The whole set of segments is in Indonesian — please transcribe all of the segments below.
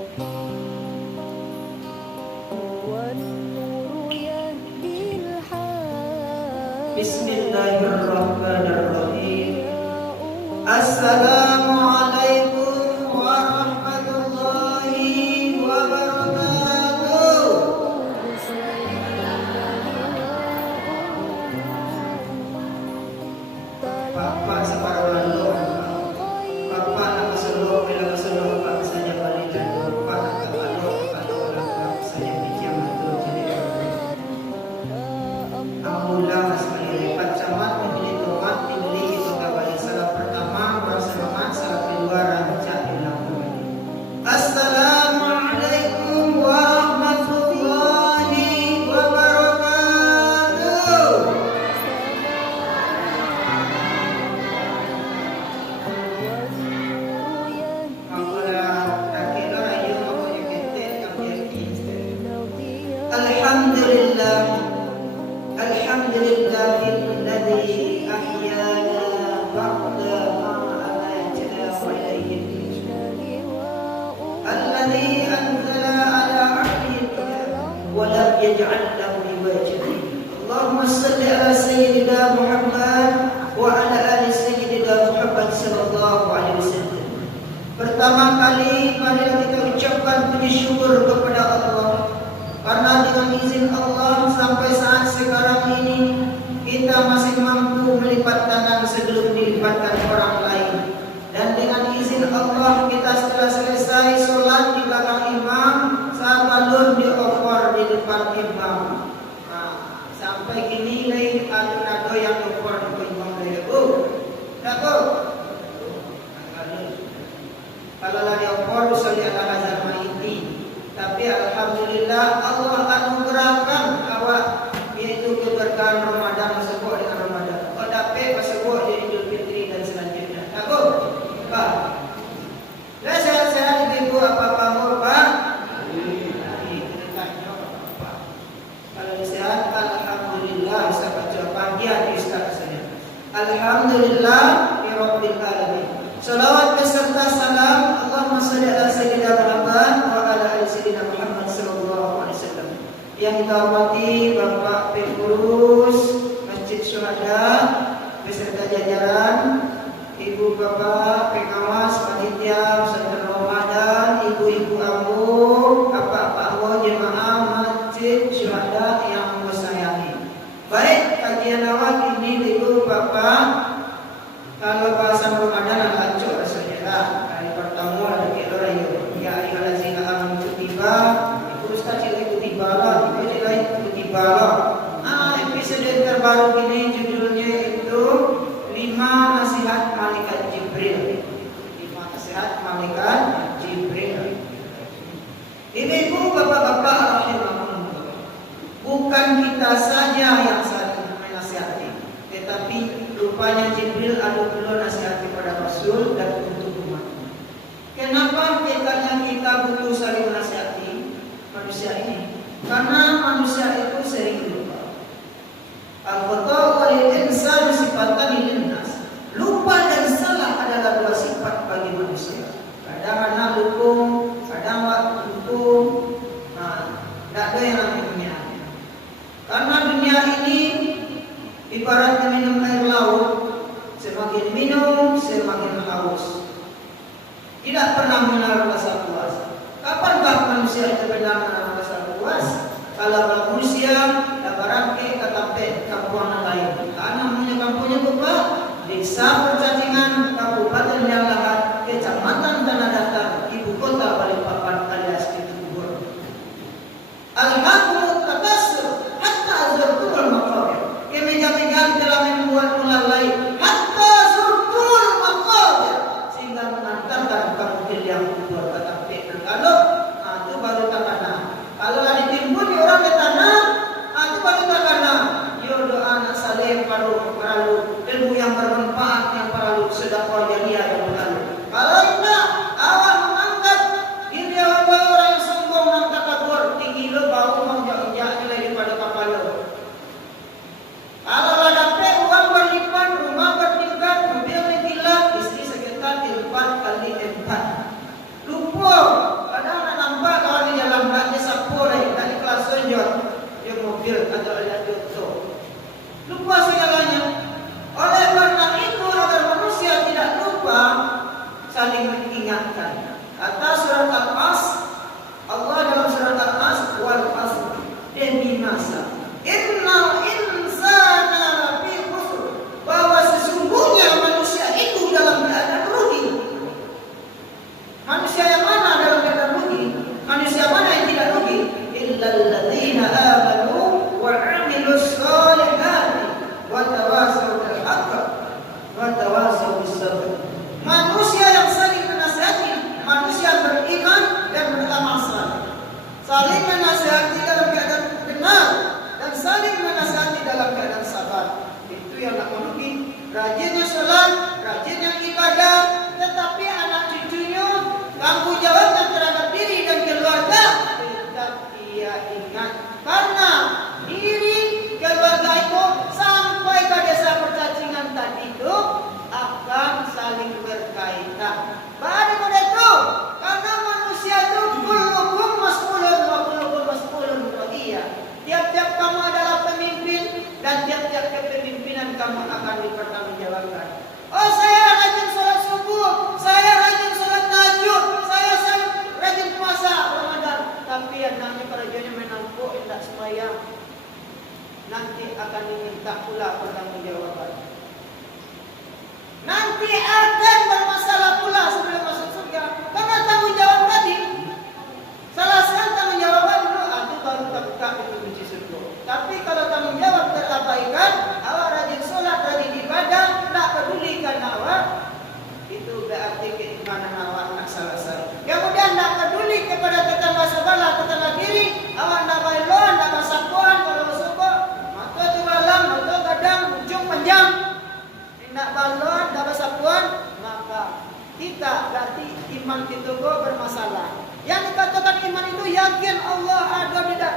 Bismillahirrahmanirrahim. Assalamualaikum warahmatullahi wabarakatuh. Bapak separa Orlando, Bapak nak keseluruh bila keseluruh Bapak saja balikan Bapak nak Bapak saja bikin betul jadi Alhamdulillah sekali lipat camat memilih tomat memilih itu kembali salah pertama bersemangat salah kedua rancak dilakukan. Assalamualaikum warahmatullahi wabarakatuh. Alhamdulillah, alhamdulillahilladzi ahyana ba'da ma amatana wa ilayhi alladzi anzala ala 'abdihi wa lam yaj'al lahu iwaja. Allahumma shalli ala sayyidina Muhammad wa ala ali sayyidina Muhammad sallallahu alaihi wasallam. Pertama kali marilah kita ucapkan puji syukur kepada Allah karena dengan izin Allah sampai saat sekarang ini kita masih mampu melipat tangan sebelum dilipatkan orang lain. Dan dengan izin Allah kita setelah selesai sholat di belakang imam, saat balun diopor di depan imam. Nah, sampai kini lain ado yang opor di depan imam dari kalau lah diopor usul ala hazar maiti. Tapi alhamdulillah Allah anugerahkan awak yaitu keberkahan Ramadan tersebut dengan Ramadan. Kau dapat tersebut di Idul Fitri dan selanjutnya. Takut? Pak. Dah sehat-sehat ibu apa-apa mau Pak? Kalau sehat alhamdulillah saya baca pagi di Ustaz saya. Alhamdulillah rabbil alamin. Salawat beserta salam Allahumma shalli ala sayyidina Muhammad wa ala ali sayyidina Muhammad sallallahu alaihi wasallam. Yang kita hormati Bapak Pengurus Masjid Syuhada beserta jajaran, Ibu Bapak Pengawas Panitia Pesantren Ramadan, Ibu-ibu ambo, Bapak-bapak ambo jemaah Masjid Syuhada yang menyayangi. Baik, kajian awal ini Ibu Bapak. Kalau bahasan Ramadan agak acok rasanya lah. Hari pertama ada kira ya ayyuhallazina amanu kutiba. Itu Ustaz itu kutiba lah. Itu lain kutiba lah. Episode terbaru ini judulnya itu 5 nasihat malaikat Jibril. 5 nasihat malaikat Jibril. Ibu-ibu, bapak-bapak rahimahumullah. Bukan kita saja yang saling menasihati, tetapi rupanya Jibril ada perlu nasihat kepada Rasul dan untuk umat. Kenapa kita butuh saling menasihati manusia ini? Karena manusia itu sering lupa. Al-khata'u walil insan sifatan linnas. Lupa dan salah adalah dua sifat bagi manusia. Kadang anak dukung, kadang wak dukung. Tak ada yang namanya. Karena dunia ini ibaratnya minum air laut, semakin minum semakin haus. saling menasihati dalam keadaan benar, dan saling menasihati dalam keadaan sabar. Itu yang nak merugi. Rajinnya sholat, rajinnya ibadah, tetapi anak cucunya tanggung jawabnya terhadap diri dan keluarga tetap ia ingat. Karena diri keluarga itu sampai ke desa percacingan tadi itu akan saling berkaitan. Bagaimana itu? Karena manusia itu kullukum mas'ulun wa kullukum mas'ulun ra'iyah. Tiap-tiap kamu adalah pemimpin dan tiap-tiap kepemimpinan kamu akan dipertanggungjawabkan. Oh, saya rajin sholat subuh, saya rajin sholat tahajud, saya rajin puasa Ramadan, tapi yang nanti kerajanya menampuk tidak sembahyang, nanti akan diminta pula pertanggungjawaban. Nanti akan bermasalah pula sebelum masuk surga. Karena tanggung jawab tadi, salah satu tanggung jawab dulu, itu baru terbuka pintu kunci surga. Tapi kalau tanggung jawab terabaikan, awak rajin sholat, rajin ibadah, tak pedulikan awak, itu berarti keimanan awak nak salah-salah. Kemudian tak peduli kepada tetangga sebelah, tetangga kiri, awak nak bailon, nak basakuan, kalau suka, mata tu balang, mata kadang, ujung panjang. Nak balon, nak basakuan, maka kita berarti iman kita bermasalah. Yang dikatakan iman itu yakin Allah ada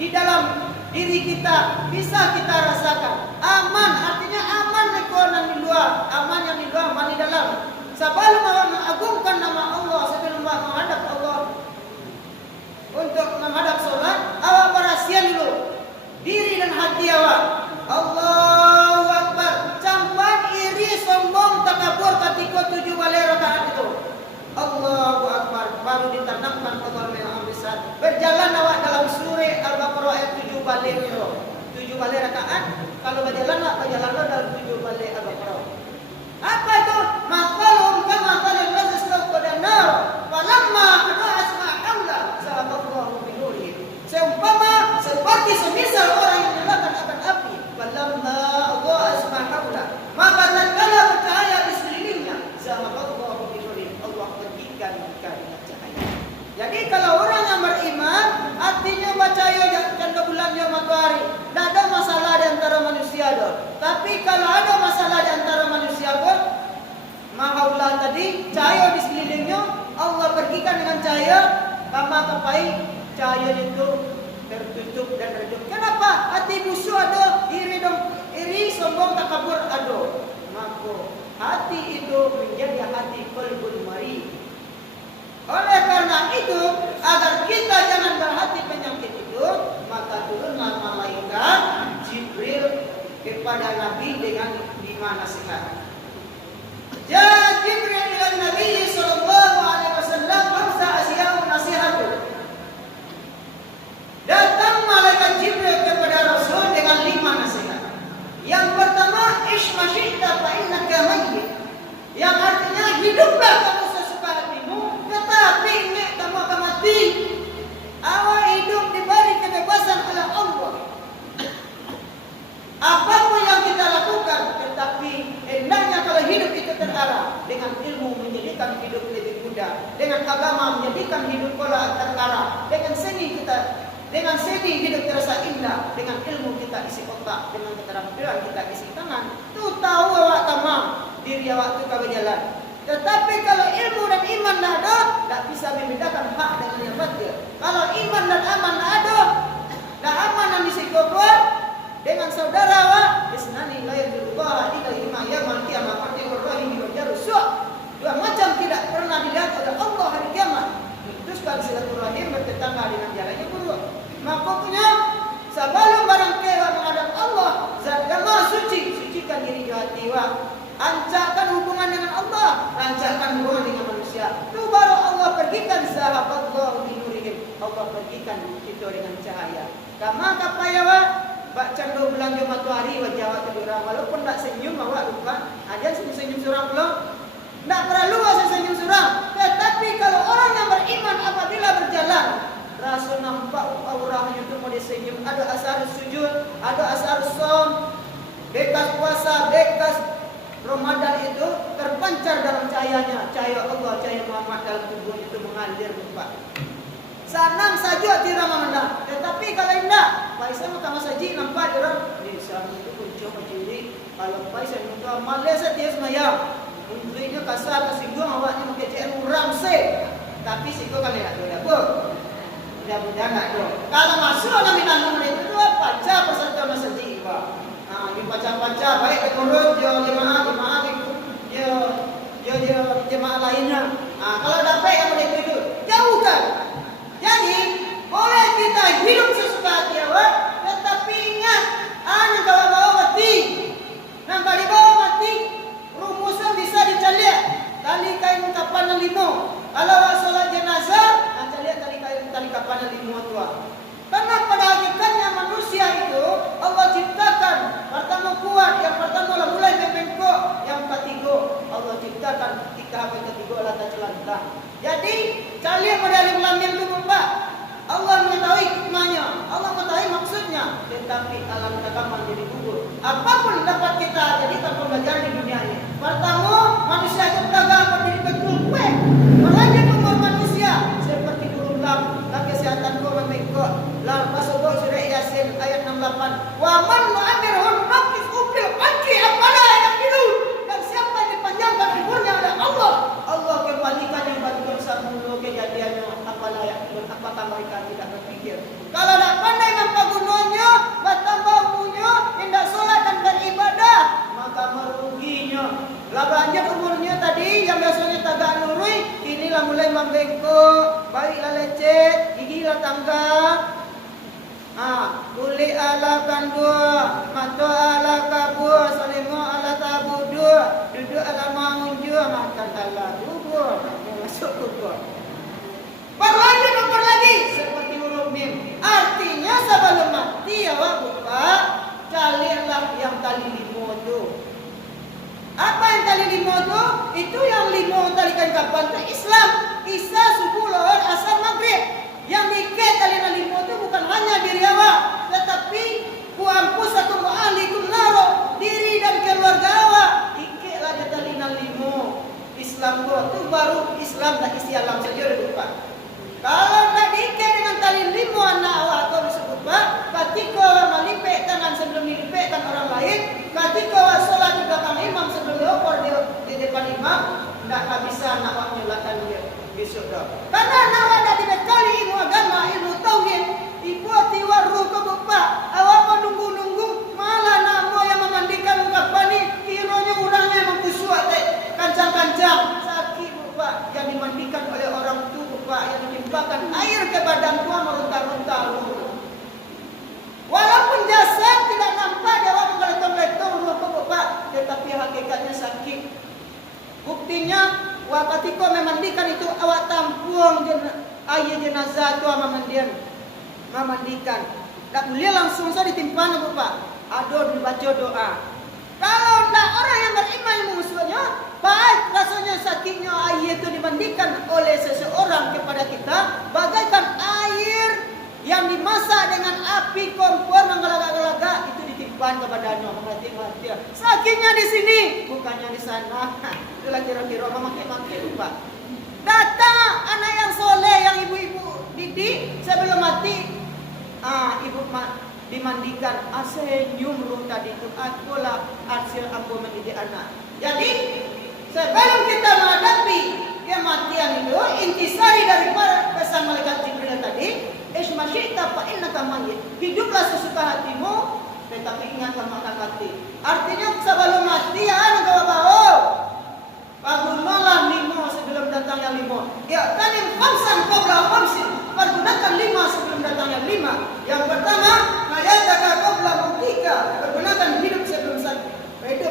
di dalam diri kita, bisa kita rasakan. Aman artinya aman yang di luar, aman yang di luar, aman di dalam. Sebelum awak mengagungkan nama Allah, sebelum awak menghadap Allah untuk menghadap sholat, awak berasian dulu diri dan hati awak. Allahu Akbar. Campan iri, sombong, takabur ketika 7 kali rakaat itu. Allahu Akbar. Baru ditanamkan Allah al-Amrisat. Berjalan awak dalam surah Al-Baqarah ayat 7 kali itu. 7 kali rakaat. Kalau berjalan dalam 7 kali Al-Baqarah. Apa itu? Maqalhum kama qalal lazis lahu nar. Falamma qada'a asma'aula sahaballahu bi nurihim. Seumpama seperti semisal orang yang menyalakan akan api. Falamma qada'a asma'aula. Maka tatkala bercahaya di sekelilingnya, sahaballahu bi nurihim. Allah pergikan dengan cahaya. Jadi kalau orang yang beriman, artinya percaya janda bulannya matahari, tidak ada masalah di antara manusia dah. Tapi kalau ada masalah di antara manusia pun, mahaulah tadi cahaya di sekelilingnya, Allah pergikan dengan cahaya, kama kapai cahaya itu tertutup dan redup. Kenapa? Hati busuk ada, iri sombong takabur ada. Maka hati itu menjadi hati qalbul mari. Oleh karena itu, agar kita jangan berhati penyakit itu, maka turunlah malaikat Jibril kepada Nabi dengan 5 nasihat. Ja Jibril ila Nabi sallallahu alaihi wasallam khamsa asya'u nasihatu. Datang malaikat Jibril kepada Rasul dengan 5 nasihat. Yang pertama, ismasyita fa innaka mayyit. Yang artinya hiduplah kamu sesuka hatimu, tetapi ingat kamu akan mati. Awak hidup diberi kebebasan oleh Allah. Apapun yang kita lakukan, tetapi hendaknya kalau hidup itu terarah dengan ilmu menjadikan hidup lebih mudah, dengan agama menjadikan hidup pola terarah, dengan seni hidup terasa indah, dengan ilmu kita isi otak, dengan keterampilan kita isi tangan. Tu tahu awak tamam diri awak tu kau berjalan. Tetapi kalau ilmu dan iman tak ada, tak bisa membedakan hak dengan yang batil. Kalau iman dan aman tak ada, tak aman dan disikapkan dengan saudara awak, isnani la yadullah ila ima yaman kiamat arti warahimi wajaru su'. Dua macam tidak pernah dilihat oleh Allah hari kiamat. Memutuskan silaturahim bertetangga dengan jalannya buruk. Makanya sebelum barang kewa menghadap Allah, zat yang suci, sucikan diri di hati awak. Ancakkan hubungan dengan Allah, ancakkan hubungan dengan manusia. Itu baru Allah pergikan sahaballahu bi nurihim. Allah pergikan itu dengan cahaya. Kama kapayawa bak cando belanja matahari wajah awak terang, walaupun tak senyum awak lupa. Ada senyum surang belum? Tak perlu senyum surang. Tetapi kalau orang yang beriman apabila berjalan, rasa nampak auranya itu mau disenyum. Ada asar sujud, ada asar som, bekas puasa, bekas Ramadan itu terpancar dalam cahayanya, cahaya Allah, cahaya Muhammad dalam tubuh itu mengalir lupa. Sanang saja tira memandang. Tetapi kalau indah, Faisal mau tambah saji nampak orang di sana itu kunci macuri. Kalau Faisal itu Malaysia dia semayang. Untuknya kasar kesinggung awaknya mengkecek orang se. Tapi singgung kan ya dia apa? Mudah-mudahan tak ada. Kalau masuk dalam minang itu baca peserta masjid pak. Nah, dibaca-baca baik turun jemaah itu jemaah lainnya. Nah, kalau dapat yang boleh itu jauhkan. Jadi boleh kita hidup sesuka hati awak, tetapi ingat, yang bawa mati, nang kali bawa mati, rumusan bisa dicaliak. Tali kain kapan limo. Kalau solat jenazah, caliak tali kapan limo tua. Karena pada hakikatnya manusia itu Allah ciptakan pertama kuat, yang pertama mulai membengkok, yang ketiga Allah ciptakan ketika ketiga adalah celaka. Jadi calian medali kelamin itu Pak. Allah mengetahui hikmahnya, Allah mengetahui maksudnya, tetapi alam rekaman jadi gugur. Apapun dapat kita jadikan pembelajaran di dunia ini. Pertama, manusia itu beragama jadi betul kue. Melanja umur manusia seperti berulang, kesehatan gua membengkok. Lalu masuk surah Yasin ayat 68. Wa man nu'amirhum naqis ubil anki apala yang itu. Dan siapa yang dipanjangkan umurnya oleh Allah, Allah kembalikan yang baru bersambung kejadiannya apalah yang apakah mereka tidak berpikir. Kalau tak pandai nampak gunanya, bertambah umurnya, tidak sholat dan beribadah, maka meruginya. Lah lanjut umurnya tadi yang biasanya tagak nurui, inilah mulai membengkok, baiklah lecet, gigilah tangga. Kulit ala kandua, mata ala kabur, salimu ala tabudu, duduk ala maunjur, makan ala kubur, masuk kubur. Berlanjut umur lagi seperti huruf mim. Artinya sebelum mati awak buka, calilah yang tali limo itu. Apa yang tali limo itu? Itu yang limo talikan kapan? Itu Islam. Isya, subuh, lohor, asar, maghrib. Yang diikat tali limo itu bukan hanya diri awak, tetapi ku ampus atau ku ahlikum naro, diri dan keluarga awak. Ikatlah dia tali limo. Islam itu baru Islam dan isi alam saja lupa. Kalau tak diikat dengan tali limo anak awak kau disebut Pak, ketika awak melipet tangan sebelum dilipetkan orang lain, ketika awak sholat di belakang imam sebelum diopor di depan imam, tidak bisa anak awak menyulakan dia besok dah. Karena anak awak dah dibekali ilmu agama, ilmu tauhid, dibuat waruh ke Bapak, awak menunggu-nunggu, malah anak awak yang memandikan ungkapan ini, kiranya orangnya yang mengkusuak kancang-kancang, sakit Bapak, yang dimandikan oleh orang tua Bapak, yang ditimpakan air ke badan tua meronta-ronta. Walaupun jasad tidak nampak, dia awak menggeletong-geletong ruh ke Bapak, tetapi hakikatnya sakit. Buktinya, ketika memandikan itu awak tampung air jenazah itu memandikan. Tak boleh langsung saja ditimpan Bapak. Ada dibaca doa. Kalau tak orang yang beriman musuhnya, baik rasanya sakitnya air itu dimandikan oleh seseorang kepada kita, bagaikan air yang dimasak dengan api kompor menggelagak-gelagak itu ditimpan kepadanya, mengganti-ganti. Sakitnya di sini, bukannya di sana. Itulah kira-kira memakai-makai Pak. Datang anak yang soleh, yang ibu-ibu didik sebelum mati, ibu dimandikan, senyum ruh tadi itu, akulah hasil aku mendidik anak. Jadi sebelum kita menghadapi kematian itu, intisari dari pesan malaikat Jibril tadi, ismasyita fa innaka mayyit. Hiduplah sesuka hatimu, tetapi ingat kamu akan mati. Artinya sebelum mati bawa bangunlah lima sebelum datangnya lima. Ya, tanim khamsan qabla khamsin. Pergunakan 5 sebelum datangnya 5. Yang pertama, hayataka qabla mautika. Pergunakan hidup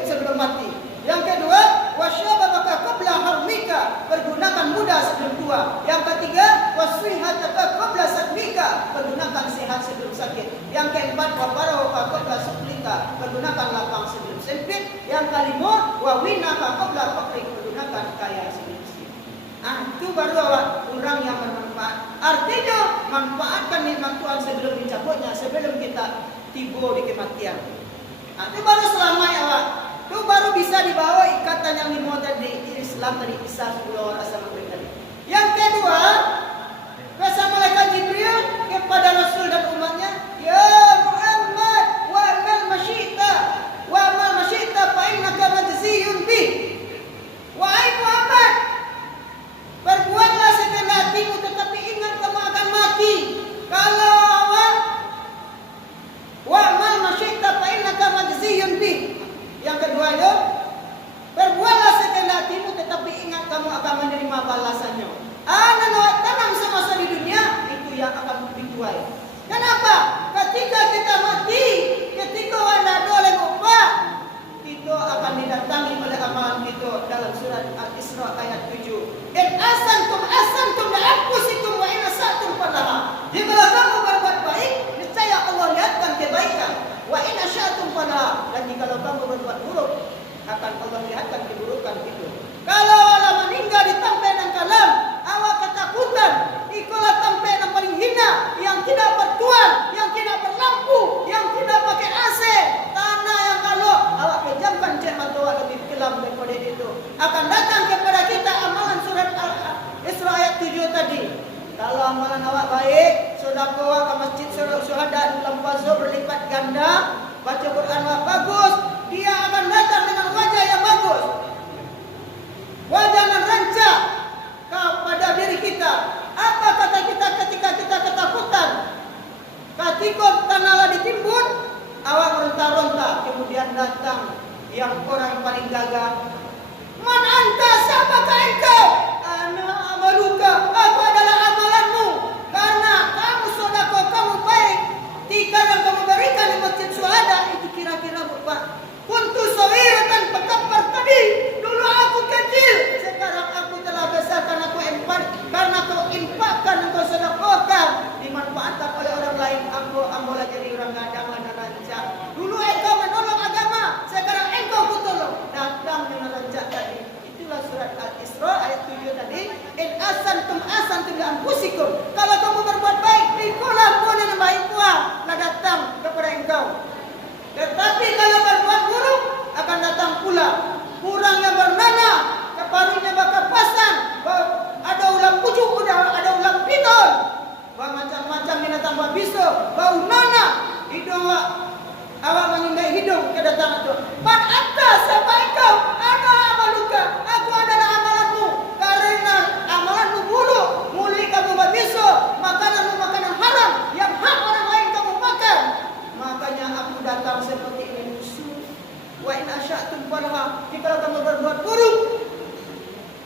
sebelum mati. Yang kedua, wasyababaka qabla harmika. Pergunakan muda sebelum tua. Yang ketiga, wasihataka qabla sakmika. Pergunakan sehat sebelum sakit. Yang keempat, wabaraka qabla suklika. Pergunakan lapang sebelum sempit. Yang kelima, wawinaka qabla fakrik. Pergunakan kaya sebelum miskin. Itu baru orang yang bermanfaat. Artinya manfaatkan nikmat Tuhan sebelum dicabutnya, sebelum kita tiba di kematian. Itu baru selamanya awak. Itu baru bisa dibawa ikatan yang lima tadi, Islam tadi, Isya 10 rasa maghrib tadi. Yang kedua, pesan malaikat lain. Kenapa? Ketika kita mati, ketika wanda doleh upah, kita akan didatangi oleh amalan kita dalam surat Al-Isra ayat 7. In asantum li anfusikum wa in asatum falaha. Jika kamu berbuat baik, niscaya Allah lihatkan kebaikan. Wa in asyatum falaha. Dan jika kamu berbuat buruk, akan Allah lihatkan keburukan itu. Kalau Allah meninggal di tempat yang kalam, awak ketakutan, ikulah tempat yang paling hina, yang tidak bertuan, yang tidak berlampu, yang tidak pakai AC, tanah yang kalau awak pejamkan cek mata awak lebih kelam daripada itu. Akan datang kepada kita amalan surat Al-Isra ayat 7 tadi. Kalau amalan awak baik, sedekah awak ke masjid syuhada dalam puasa berlipat ganda, baca Quran awak bagus, dia akan datang dengan wajah yang bagus. Wajah yang rancak kepada diri kita. Apa kata kita ketika kita ketakutan? Ketika tanahlah ditimbun, awak meronta-ronta. Kemudian datang yang orang yang paling gagah. Man anta, siapakah engkau? Ana amaluka, aku adalah amalanmu. Karena kamu sedekah, kamu baik, tikar yang kamu berikan di masjid syuhada itu kira-kira berapa? Kuntu sawiratan pekapar tadi. Dulu aku kecil, sekarang aku telah besar karena kau infakkan, engkau sedekahkan, dimanfaatkan oleh orang lain. Aku ambolah jadi orang gadang dan rancak. Dulu engkau menolong agama, sekarang engkau kutolong. Datang dengan rancak tadi. Itulah surat Al-Isra ayat 7 tadi. In asantum li anfusikum. Kalau kamu berbuat baik, ikulah punya yang baik pula lah datang kepada engkau. Tetapi kalau berbuat buruk, akan datang pula kurang yang bernanah, keparunya bakal pasang, ada ulang pucuk, ada ulang piton, macam-macam binatang babiso, bau nanah, hidung awak menyundai hidung kedatangan itu. Man anta, siapa engkau? Ana amaluka, aku adalah amalanmu. Karena amalanmu buruk, mulai kamu babiso, makananmu makanan haram, yang hak orang lain kamu makan. Makanya aku datang seperti ini musuh. Wa in asyatum falaha. Jika kamu berbuat buruk,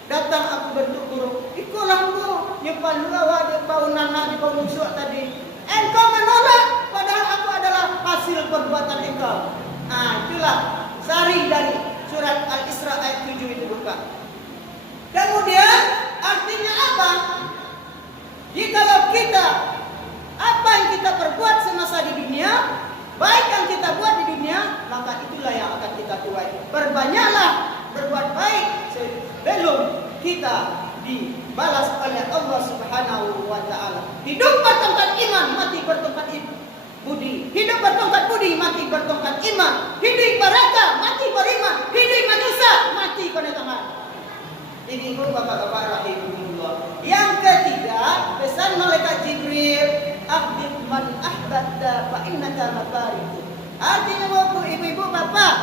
datang aku bentuk buruk. Ikulah engkau yang paluawa di bau nanah di bau musuh tadi. Engkau menolak, padahal aku adalah hasil perbuatan engkau. Itulah sari dari surat Al-Isra ayat 7 itu bukan. Kemudian artinya apa? Jikalau kita apa yang kita perbuat semasa di dunia, baik yang kita buat di dunia, maka itulah yang akan kita tuai. Berbanyaklah berbuat baik sebelum kita dibalas oleh Allah Subhanahu wa taala. Hidup bertongkat iman, mati bertongkat budi. Hidup bertongkat budi, mati bertongkat iman. Hidup mereka, mati beriman. Hidup manusia, mati penetapan. Ini bapak-bapak rahimahullah. Yang ketiga, pesan malaikat Jibril, "Ahdib man ahbabta fa innaka mabariku." Artinya bapak, ibu-ibu, bapak,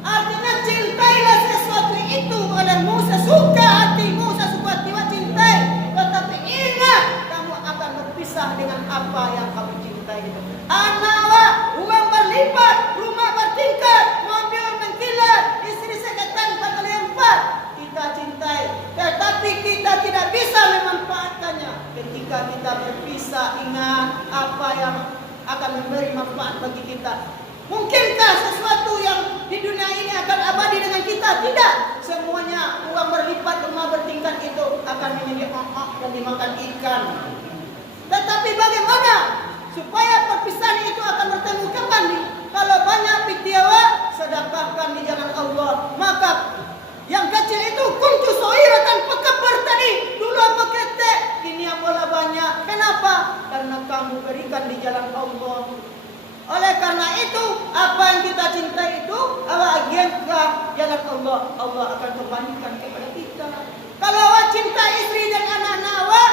artinya cintailah sesuatu itu olehmu, sesuka hatimu, sesuka hatimu cintai. Tetapi ingat, kamu akan berpisah dengan apa yang kamu cintai itu. Anak, uang berlipat, rumah bertingkat, mobil mengkilat, istri sekatan 4 kali 4. Kita cintai, tetapi kita tidak bisa memanfaatkannya. Ketika kita berpisah, ingat apa yang akan memberi manfaat bagi kita. Mungkinkah sesuatu yang di dunia ini akan abadi dengan kita? Tidak. Semuanya uang berlipat, rumah bertingkat itu akan menjadi dan dimakan ikan. Tetapi bagaimana supaya perpisahan itu akan bertemu kembali? Kalau banyak pitiawa, sedekahkan di jalan Allah. Maka yang kecil itu kuntu soiratan pekabar tadi. Dulu apa ketek, kini apalah banyak. Kenapa? Karena kamu berikan di jalan Allah. Oleh karena itu, apa yang kita cintai itu, awak agihkan jalan Allah, Allah akan kembalikan kepada kita. Kalau awak cinta istri dan anak-anak awak,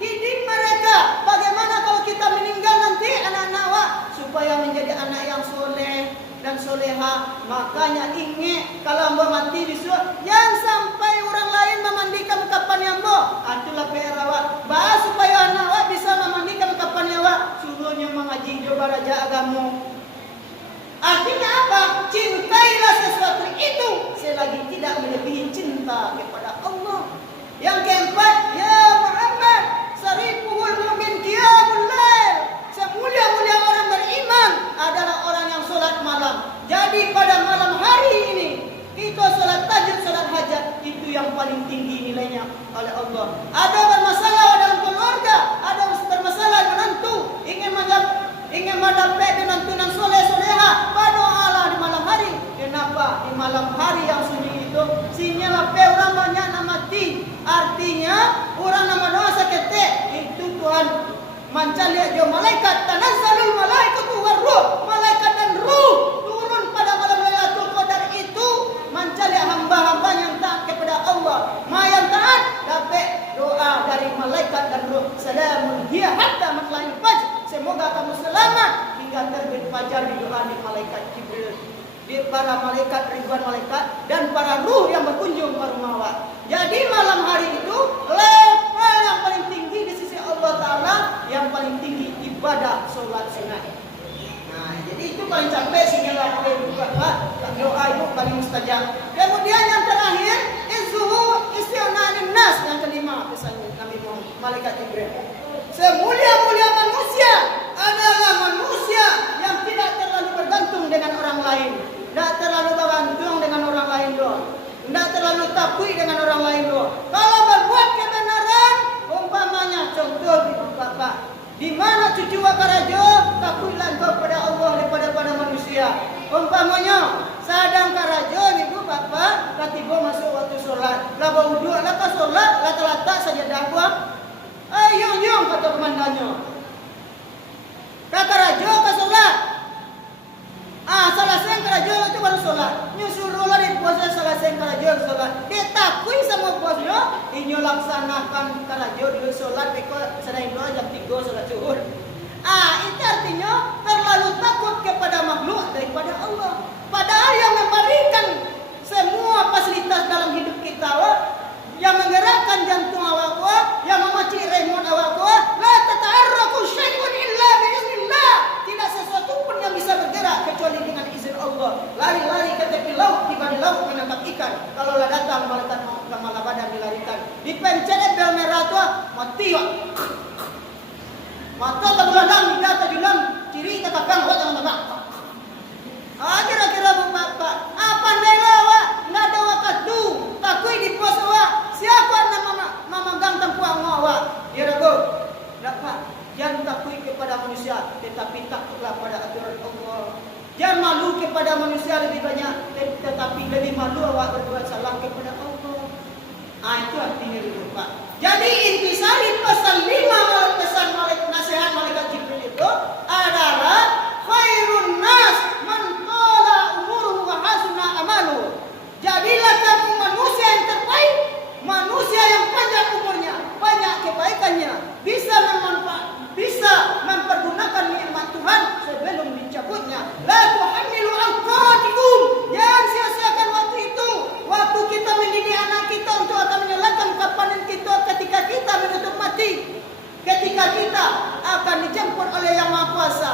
didik mereka. Bagaimana kalau kita meninggal nanti anak-anak awak supaya menjadi anak yang soleh dan soleha. Makanya ingat, kalau hamba mati di surga, jangan sampai orang lain memandikan kapan yang bo. Itulah PR awak. Bahas supaya anak awak bisa memandikan kapan yang awak, suruhnya mengaji di baraja agama. Artinya apa? Cintailah sesuatu itu selagi tidak melebihi cinta kepada Allah. Yang keempat, ya Muhammad, sarifuhul mu'min qiyamul lail. Mancalia jo malaikat tanazzalul malaikatu warruh, malaikat dan ruh turun pada malam Lailatul Qadar itu. Mancalia hamba-hamba yang taat kepada Allah, yang taat dapat doa dari malaikat dan ruh. Salamun hiya hatta matla'il fajr. Semoga kamu selamat hingga terbit fajar, di doa di malaikat Jibril, di para malaikat, ribuan malaikat dan para ruh yang berkunjung ke rumah Allah. Jadi malam hari itu level yang paling tinggi di sisi Allah Ta'ala, yang paling tinggi ibadah sholat sunat. Nah, jadi itu paling capek sehingga lakukan doa itu paling mustajab. Kemudian yang terakhir, izzuhu isti'nanin nas, yang kelima pesannya Nabi Muhammad, malaikat Jibril. Semulia-mulia manusia adalah manusia yang tidak terlalu bergantung dengan orang lain, tidak terlalu bergantung dengan orang lain doang, tidak terlalu takui dengan orang lain doang. Kalau berbuat kebenaran, umpamanya contoh ibu bapak, di mana cucu wakarajo, takuilah engkau pada Allah daripada pada manusia. Umpamanya sadang karajo ibu bapak, katiba masuk waktu sholat, laba uduk, laka sholat, lata-lata saja dakwah. Yung kata komandannya. Kata rajo ke sholat. Salah sen karajo itu baru sholat. Nyusuruh lah di puasa salah sen karajo ke sholat. Dia takui sama bosnya. Inyo laksanakan karajo dulu sholat. Beko selain doa jam 3 sholat zuhur. Itu artinya terlalu takut kepada makhluk daripada Allah. Padahal yang memberikan semua fasilitas dalam hidup kita, yang menggerakkan jantung awak, yang memacik remote awak, la tata'arraku syai'un illa biiznillah. Tidak sesuatu pun yang bisa bergerak kecuali dengan izin Allah. Lari-lari ke tepi laut, tiba di laut menangkap ikan. Kalau lah datang malaikat kepala badan dilarikan. Dipencet bel merah tua, mati wak. Mata tabuladang, lidah tajulang, ciri kakakang, wak jangan babak. Kira-kira bu bapak, apa nela wak? Nggak ada waktu, takui di pos wak. Siapa nama memegang tempuang awak? Ya ragu. Dapat. Jangan takui kepada manusia, tetapi takutlah pada aturan Allah. Jangan malu kepada manusia lebih banyak, tetapi lebih malu awak berbuat salah kepada Allah. Itu artinya dulu Pak. Jadi intisari pasal 5 pesan nasihat malaikat Jibril itu adalah khairun nas man tala umuruhu wa hasuna amalu. Jadilah kamu manusia yang terbaik, manusia yang panjang umurnya, banyak kebaikannya, bisa mempergunakan nikmat Tuhan sebelum dicabutnya. La tuhamilu awqatikum. Jangan sia-siakan waktu itu. Waktu kita mendidik anak kita untuk akan menyalakan kapanan kita ketika kita menutup mati. Ketika kita akan dijemput oleh Yang Maha Kuasa.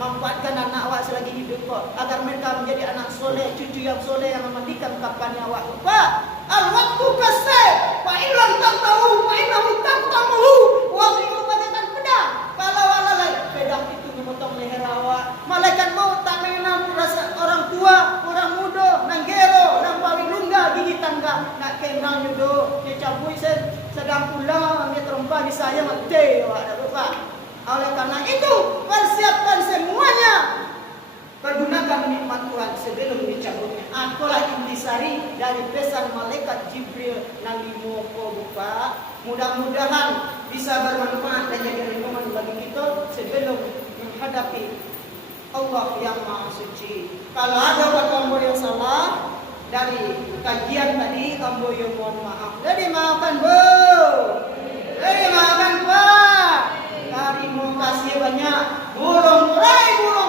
Manfaatkan anak awak selagi hidup kok, agar mereka menjadi anak soleh, cucu yang soleh yang memandikan kapannya awak. Pak, al-waktu kasih, Pak Ilam tak tahu, Pak Ilam tak tahu. Waktu itu bagaikan pedang. Kalau alalai pedang itu memotong leher awak. Malaikat maut tak mengenal rasa orang tua, orang muda, nanggero, nang paling lungga gigi tangga. Nak kenal judo, dia cabui sedang pulang, dia terompa di saya mati awak dah lupa. Oleh karena itu, persiapkan semuanya. Pergunakan nikmat Tuhan sebelum dicabutnya. Akulah intisari dari pesan malaikat Jibril Nabi Muhammad. Mudah-mudahan bisa bermanfaat dan jadi renungan bagi kita sebelum menghadapi Allah yang Maha Suci. Kalau ada kata yang salah dari kajian tadi, ambo yo mohon maaf. Jadi maafkan Bu. Jadi maafkan Pak. Terima kasih banyak. Burung rai burung.